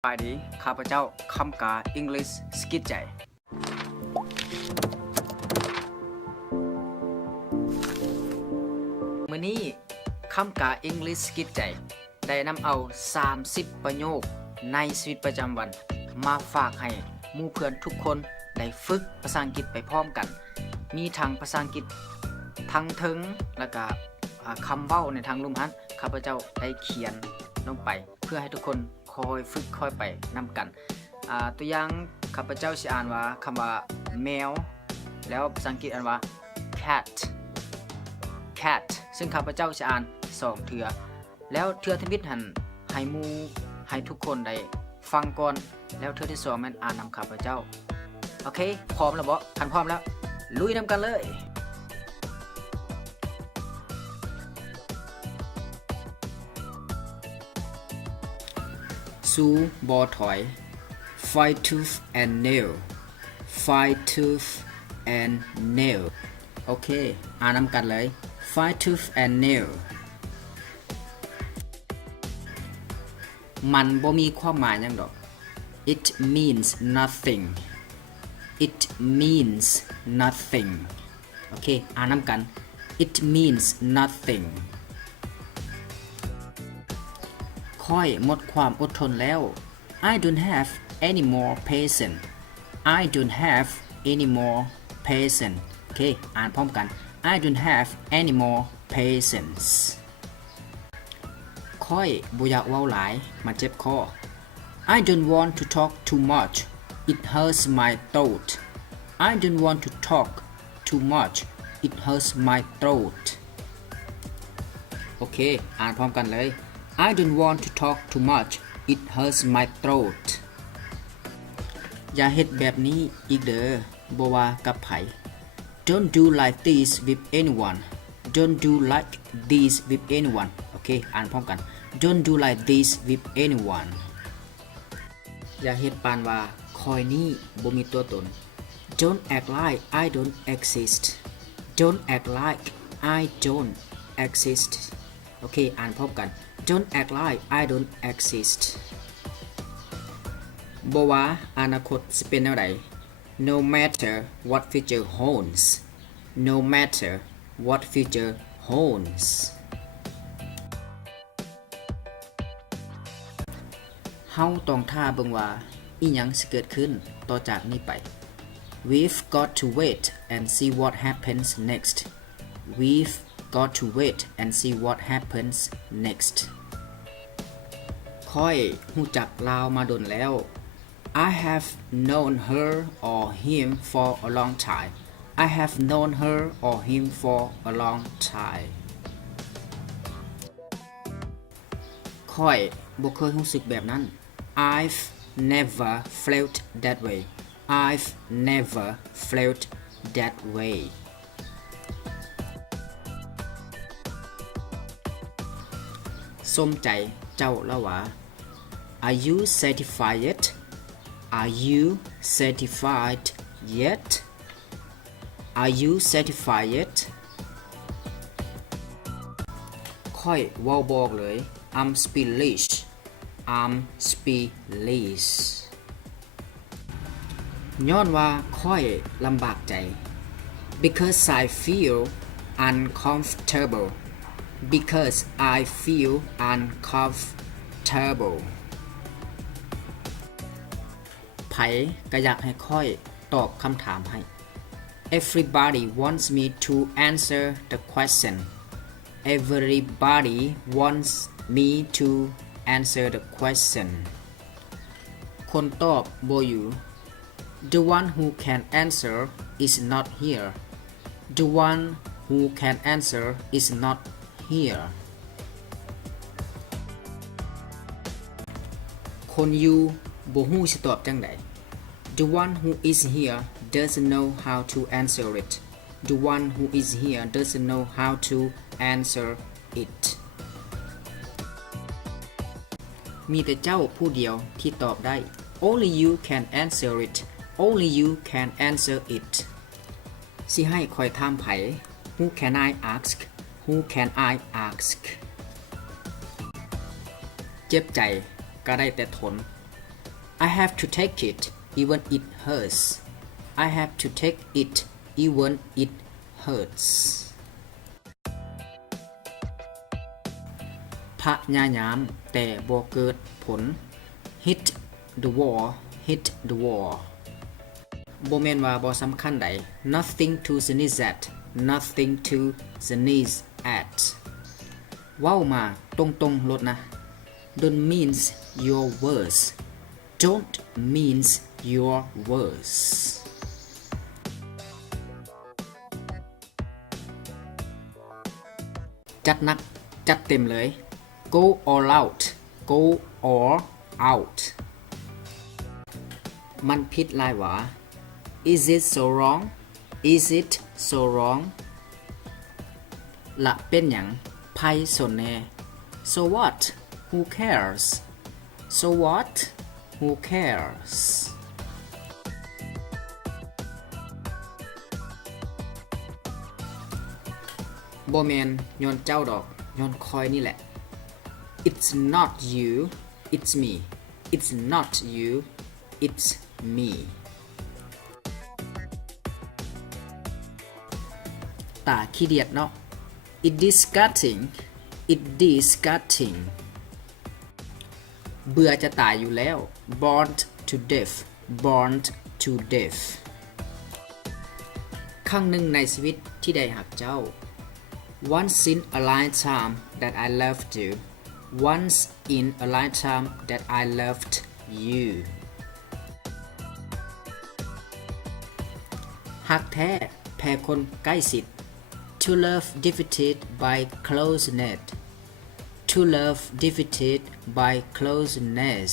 สบายดีข้าพเจ้าคำกา English สกิดใจมื้อนี้คำกา English สกิดใจได้นำเอา30ประโยคในชีวิตประจำวันมาฝากให้หมู่เพื่อนทุกคนได้ฝึกภาษาอังกฤษไปพร้อมกันมีทั้งภาษาอังกฤษทั้งถึงแล้วก็คำเว้าในทางลุ่มหันข้าพเจ้าได้เขียนลงไปเพื่อให้ทุกคนคอยฝึกคอยไปนำกันตัวอย่างข้าพเจ้าสิอ่านว่าคำว่าแมวแล้วภาษาอังกฤษอ่านว่า cat ซึ่งข้าพเจ้าสิอ่าน2เทื่อแล้วเทื่อที่มิดหันให้หมู่ให้ทุกคนได้ฟังก่อนแล้วเทื่อที่2แม่นอ่านนำข้าพเจ้าโอเคพร้อมแล้วบ่คันพร้อมแล้วลุยนำกันเลยสู้บ่ถอย fight tooth and nail fight tooth and nail โอเคอ่านนำกันเลย fight tooth and nail มันบ่มีความหมายหยังดอก it means nothing it means nothing โอเคอ่านนำกัน it means nothing ค่อยหมดความอดทนแล้ว I don't have any more patience I don't have any more patience โอเคอ่านพร้อมกัน I don't have any more patience ค่อยบ่อยากเว้าหลายมันเจ็บคอ I don't want to talk too much it hurts my throat I don't want to talk too much it hurts my throat โอเคอ่านพร้อมกันเลย I don't want to talk too much it hurts my throat อย่าเฮ็ดแบบนี้อีกเด้อบ่ว่ากับไผ Don't do like this with anyone Don't do like this with anyone โอเคอ่านพร้อมกัน Don't do like this with anyone อย่าเฮ็ดปานว่าคอยนี้บ่มีตัวตน Don't act like I don't exist Don't act like I don't exist โอเคอ่านพร้อมกัน Don't act like I don't exist บ่ว่าอนาคตสิเป็นแนวใด No matter what future holds No matter what future holds เฮาต้องท่าเบิ่งว่าอีหยังสิเกิดขึ้นต่อจากนี้ไป We've got to wait and see what happens next We've got to wait and see what happens next ค่อยฮู้จักลาวมาดนแล้ว I have known her or him for a long time I have known her or him for a long time ค่อยบ่เคยรู้สึกแบบนั้น I've never felt that way I've never felt that way สมใจเจ้าละวะ Are you satisfied yet Are you satisfied yet Are you satisfied yet ค่อยเว้าบอกเลย I'm speechless I'm speechless ย้อนว่าค่อยลำบากใจ Because I feel uncomfortable Because I feel uncomfortable ไผก็อยากให้ค่อยตอบคำถามให้ Everybody wants me to answer the question Everybody wants me to answer the question คนตอบบ่อยู่ The one who can answer is not here The one who can answer is not here คนอยู่บ่ฮู้สิตอบจังได The one who is here doesn't know how to answer it The one who is here doesn't know how to answer it มีแต่เจ้าผู้เดียวที่ตอบได้ Only you can answer it Only you can answer it สิให้คอยถามไผ Who can I ask Who can I ask เจ็บใจก็ได้แต่ทน I have to take it even it hurts I have to take it even it hurts พยายามแต่บ่เกิดผล hit the wall hit the wall บ่แม่นว่าบ่สำคัญใด nothing to sneeze at nothing to sneeze at เว้ามาตรงๆลดนะ don't means your words don't means your words จัดหนักจัดเต็มเลย go all out go all out มันผิดหลายหวา is it so wrong is it so wrong ละเป็นหยังไผสนแน่ so what who cares so what who cares บ่แม่นย้อนเจ้าดอกย้อนคอยนี่แหละ it's not you it's me it's not you it's me ตาขี้เดียดเนาะ it disgusting it disgusting เบื่อจะตายอยู่แล้ว bored to death bored to death ครั้งหนึ่งในชีวิตที่ได้หักเจ้า once in a lifetime that I loved you once in a lifetime that I loved you หักแท้แพ้คนใกล้ชิด to love defeated by closeness to love defeated by closeness